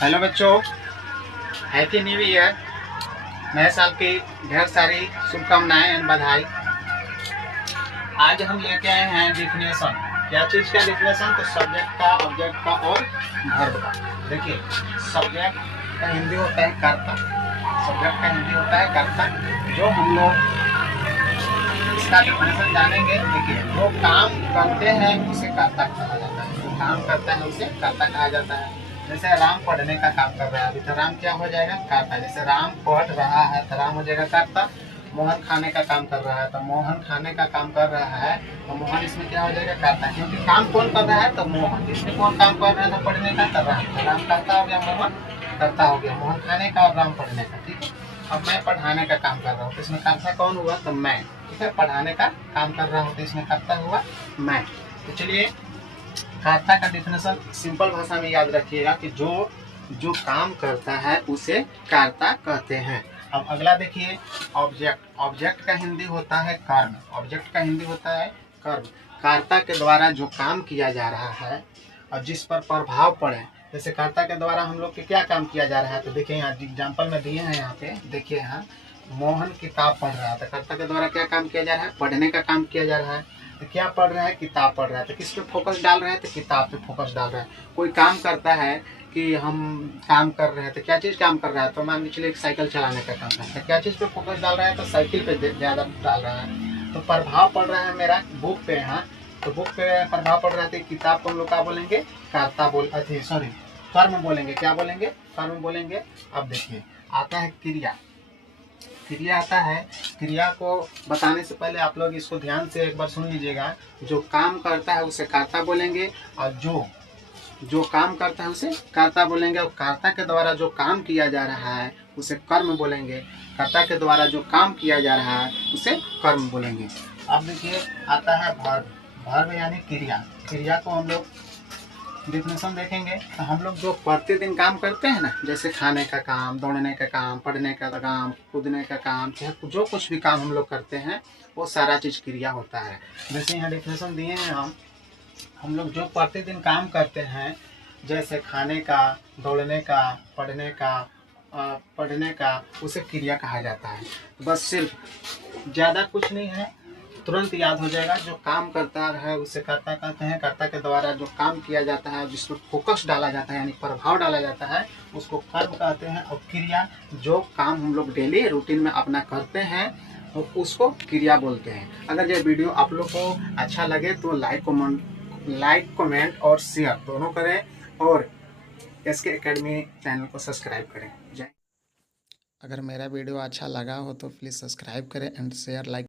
Hello बच्चों, happy new year. नए साल की ढेर सारी शुभकामनाएं एंड बधाई। आज हम लेके आए हैं डिफिनेशन। क्या चीज़ का डिफिनेशन? तो सब्जेक्ट का, ऑब्जेक्ट का और वर्ब का। देखिए, सब्जेक्ट का हिंदी होता है कर्ता। सब्जेक्ट का हिंदी होता है कर्ता। जो हम लोग इसका डिफिनेशन जानेंगे। देखिए, जो काम करते हैं उसे कर्ता कहा जाता है। जो काम करता है उसे कर्ता कहा जाता है। जैसे राम पढ़ने का काम कर रहा है, अभी तो राम क्या हो जाएगा? कर्ता। जैसे राम पढ़ रहा है तो राम हो जाएगा कर्ता। मोहन खाने का काम कर रहा है तो मोहन खाने का काम कर रहा है तो मोहन इसमें क्या हो जाएगा? कर्ता। क्योंकि काम कौन कर रहा है? तो मोहन। इसमें कौन काम कर रहा था? पढ़ने का, तो राम। तो राम कर्ता हो गया, मोहन कर्ता हो गया। मोहन खाने का और राम पढ़ने का। ठीक है। अब मैं पढ़ाने का काम कर रहा हूँ तो इसमें कर्ता कौन हुआ? तो मैं। ठीक है। पढ़ाने का काम कर रहा हूँ तो इसमें कर्ता हुआ मैं। तो चलिए, कर्ता का डिफिनेशन सिंपल भाषा में याद रखिएगा कि जो जो काम करता है उसे कर्ता कहते हैं। अब अगला देखिए, ऑब्जेक्ट। ऑब्जेक्ट का हिंदी होता है कर्म। ऑब्जेक्ट का हिंदी होता है कर्म। कर्ता के द्वारा जो काम किया जा रहा है और जिस पर प्रभाव पड़े। जैसे कर्ता के द्वारा हम लोग के क्या काम किया जा रहा है, तो देखिए यहाँ एग्जाम्पल में दिए हैं। यहाँ पे देखिए, यहाँ मोहन किताब पढ़ रहा है तो कर्ता के द्वारा क्या काम किया जा रहा है? पढ़ने का काम किया जा रहा है। तो क्या पढ़ रहा है? किताब पढ़ रहा है। तो किस पे फोकस डाल रहा है? तो किताब पे फोकस डाल रहा है। कोई काम करता है कि हम काम कर रहे हैं तो क्या चीज़ काम कर रहा है? तो मान के चलिए एक साइकिल चलाने का काम है तो क्या चीज़ पे फोकस डाल रहा है? तो साइकिल पे ज़्यादा डाल रहा है। तो प्रभाव पड़ रहा है मेरा बुक पे। यहाँ तो बुक पे प्रभाव पड़ रहा है तो किताब को हम लोग क्या बोलेंगे? कर्ता बोल अथी सॉरी कर्म बोलेंगे। क्या बोलेंगे? कर्म बोलेंगे। अब देखिए, आता है क्रिया। क्रिया आता है। क्रिया को बताने से पहले आप लोग इसको ध्यान से एक बार सुन लीजिएगा। जो काम करता है उसे कर्ता बोलेंगे और जो जो काम करता है उसे कर्ता बोलेंगे। और कर्ता के द्वारा जो काम किया जा रहा है उसे कर्म बोलेंगे। कर्ता के द्वारा जो काम किया जा रहा है उसे कर्म बोलेंगे। अब देखिए, आता है वर्ब। वर्ब यानी क्रिया। क्रिया को हम लोग डिफिनेशन देखेंगे तो हम लोग जो प्रतिदिन काम करते हैं ना, जैसे खाने का काम, दौड़ने का काम, पढ़ने का काम, कूदने का काम, चाहे जो कुछ भी काम हम लोग करते हैं वो सारा चीज़ क्रिया होता है। जैसे यहाँ डिफिनेशन दिए हैं हम लोग जो प्रतिदिन काम करते हैं, जैसे खाने का, दौड़ने का, पढ़ने का, उसे क्रिया कहा जाता है। बस सिर्फ ज़्यादा कुछ नहीं है, तुरंत याद हो जाएगा। जो काम करता है उसे कर्ता कहते हैं। कर्ता के द्वारा जो काम किया जाता है, जिस पर फोकस डाला जाता है यानी प्रभाव डाला जाता है, उसको कर्म कहते हैं। और क्रिया, जो काम हम लोग डेली रूटीन में अपना करते हैं उसको क्रिया बोलते हैं। अगर ये वीडियो आप लोग को अच्छा लगे तो लाइक कमेंट और शेयर दोनों करें और एसके एकेडमी चैनल को सब्सक्राइब करें। जय। अगर मेरा वीडियो अच्छा लगा हो तो प्लीज़ सब्सक्राइब करें एंड शेयर लाइक